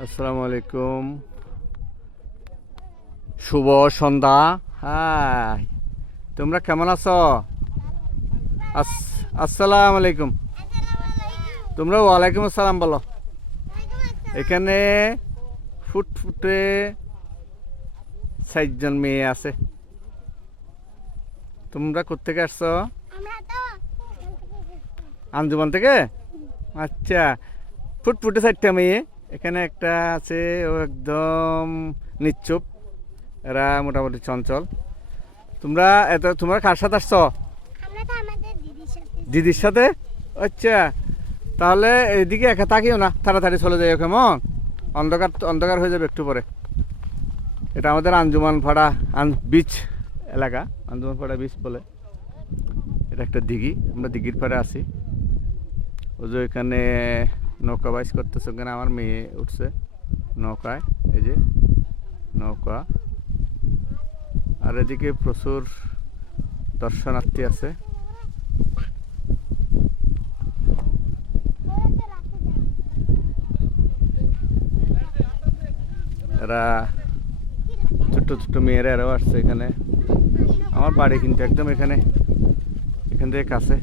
আসসালামু আলাইকুম, শুভ সন্ধ্যা। হাই, তোমরা কেমন আছো? আসসালামু আলাইকুম। তোমরা ওয়ালাইকুম আসসালাম বলো। এখানে ফুটফুটে 4 জন মেয়ে আছে। তোমরা কোত্থেকে আসছো? আঞ্জুমান থেকে। আচ্ছা, ফুটফুটে 4টা মেয়ে। এখানে একটা আছে, ও একদম নিশ্চুপ। এরা মোটামুটি চঞ্চল। তোমরা কার সাথে আসছো? দিদির সাথে। আচ্ছা, তাহলে এইদিকে একা থাকিও না, তাড়াতাড়ি চলে যাই, কেমন? অন্ধকার অন্ধকার হয়ে যাবে একটু পরে। এটা আমাদের আঞ্জুমান পাড়া বিচ এলাকা, আঞ্জুমান পাড়া বিচ বলে। এটা একটা দিঘি, আমরা দিঘির পাড়ে আছি। ওই যে এখানে নৌকা বাইস করতেছে, ওখানে আমার মেয়ে উঠছে নৌকায়। এই যে নৌকা। আর এদিকে প্রচুর দর্শনার্থী আছে। এরা ছোট্ট ছোট্ট মেয়েরা এরাও আসছে এখানে। আমার বাড়ি কিন্তু একদম এখান থেকে কাছে।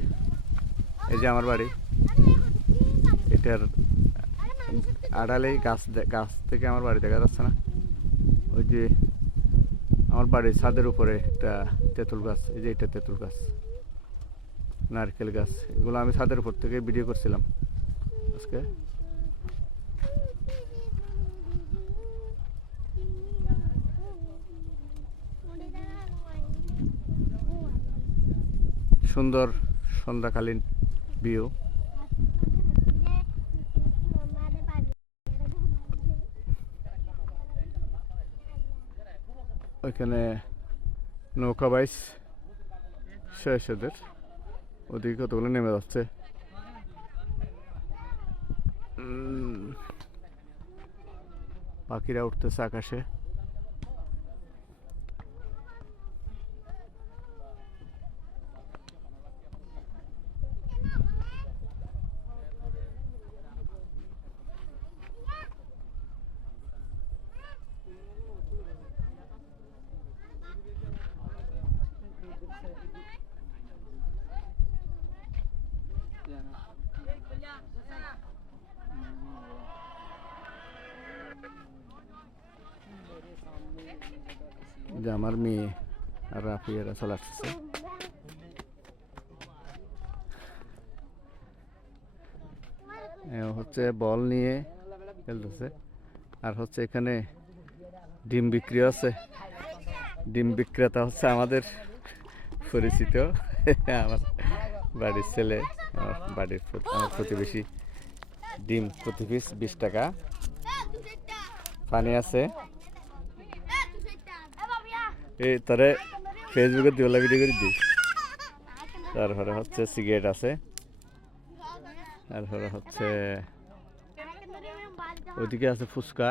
এই যে আমার বাড়ি, এটার আড়ালেই গাছ থেকে আমার বাড়ি দেখা যাচ্ছে না। ওই যে আমার বাড়ির ছাদের উপরে একটা তেঁতুল গাছ, এই যে এটা তেঁতুল গাছ, নারকেল গাছ, এগুলো আমি ছাদের উপর থেকে ভিডিও করছিলাম আজকে। সুন্দর সন্ধ্যাকালীন ভিউ। ওইখানে নৌকা বাইস শেষদের, ওদিকে কতগুলো নেমে যাচ্ছে। পাখিরা উঠতেছে আকাশে। যে আমার মেয়ে আর রাফি এরা চলে আসছে। হচ্ছে বল নিয়ে খেলতেছে। আর হচ্ছে এখানে ডিম বিক্রি আছে। ডিম বিক্রেতা হচ্ছে আমাদের পরিচিত আমার বাড়ির ছেলে, আমার প্রতিবেশী। ডিম প্রতি পিস 20 টাকা। পানি আছে। এই তারে ফেসবুকে দিওলা ভিডিও করে দিই। তারপরে হচ্ছে সিগারেট আছে। তারপরে হচ্ছে ওইদিকে আছে ফুচকা।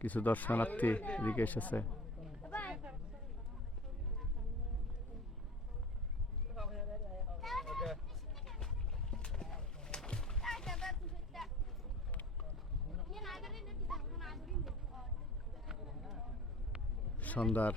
কিছু দর্শনার্থী এদিকে এসেছে। সন্ধ্যার